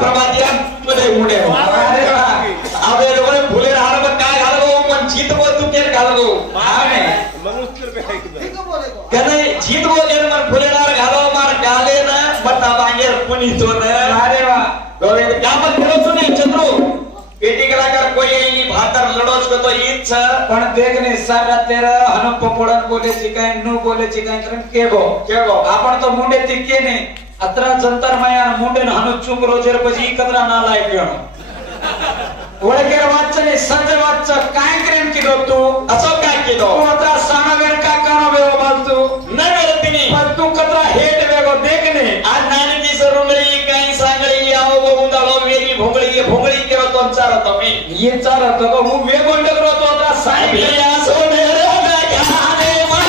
प्रभातिया मध्ये उडे अरे वाह आबे लोगों फुले हार में काय घालगो मन जीत बो तू के घालगो माने मनुष्य पे है कहने जीत बो के मन फुले हार घालो मार गाले ना बता बांगे पुनी तो ने अरे वाह गोविंद क्या मत करो सुने चंद्रू पेटी कलाकार कोई एनी भातर लडोच को तो ईच पण देखने सारा तेरा हनुप पोडन बोले चिकाय नु बोले चिकाय करन केगो आपण तो मुंडे तिके ने अत्रा जंतर माया मुंडे न हनु चुंग रोजर पजी कदरा ना लाय पियो ओळकेर वाचने संज वाच काय करेन की दो तू असो काय की दो तू अत्रा सानागर का कानो बेव बालतू न करतिनी पण तू कदरा हेट वेगो देखने आज नानी जी सरुंगली काय सांगली आओ बोंदालो वेरी भोंगळी केरो तो चार तमे ये चार तो को वेगो डगरो तो अत्रा साई या सोने रे गाने मा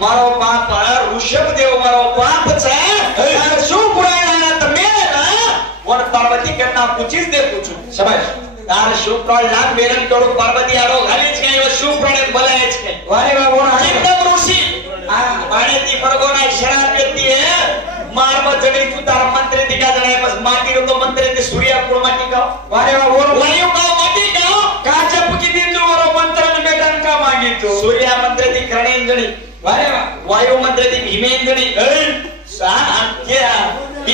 मारो बाप ऋषभ देव मारो बाप छे शू पुराणा तमे ना वन पार्वती करना पूछीस दे पूछू शाबाश तार शू प्रण लाख बेरन तोड़ पार्वती आरो घाली छ के शू प्रण बोलाय छ के वारे वा कोण चिंतन ऋषि पाणी ती परगोना शराब व्यक्ती है मार म जडी तू तार मंत्र दिका जणाय बस माटी रो तो मंत्र ते सूर्य कुळ माटी का वारे वा कोण वायु का माटी का का जप की दिन जो रो मंत्र ने बेटन का मागी तो सूर्य मंत्र ती करणेंजणी वारे वायु मंत्र ती भीमेंद्रणी सा क्या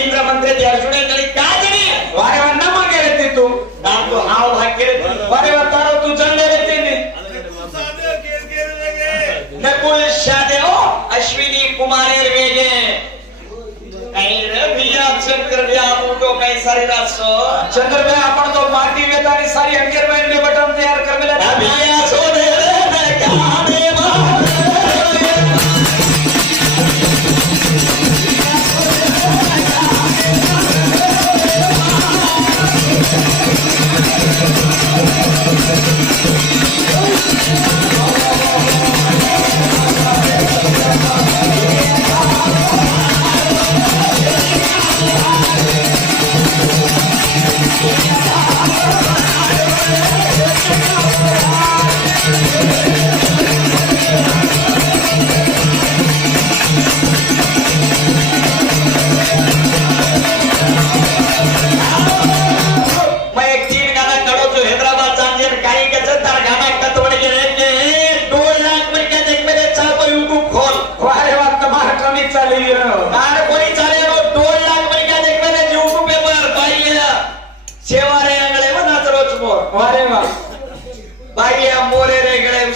इंद्र मंत्र ती अर्जुनेंद्रणी का जणी वारे वा नम गेले तू नाम तो हाव भाग केले वारे वा तारो तू जणले रे ने नकुल शादेओ अश्विनी कुमारेर वेगे काही रे भिया शंकर भ्या मुको काही सारी रासो चंद्र भ्या आपण तो माटी वेतानी सारी अंकेर बाई ने बटन तयार करमेला भिया सोने रे गाने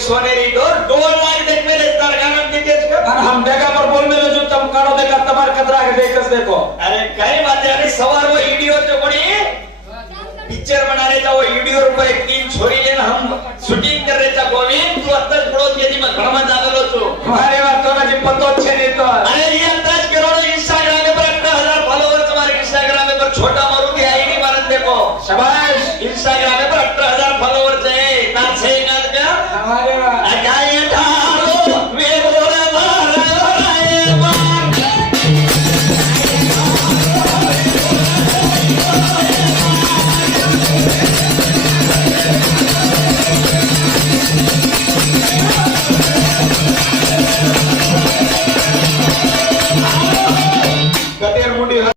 सोनेरी डोर 2 लाख देख मेरे तरगानन दिखेज का और हम जगह पर बोल मेले जो तुम करो देखा तमार कतरा के देखस देखो अरे कई बात है अरे सवार वो वीडियो तो बड़ी पिक्चर बनाने जाओ वीडियो पर एक 3 छोरी लेना हम शूटिंग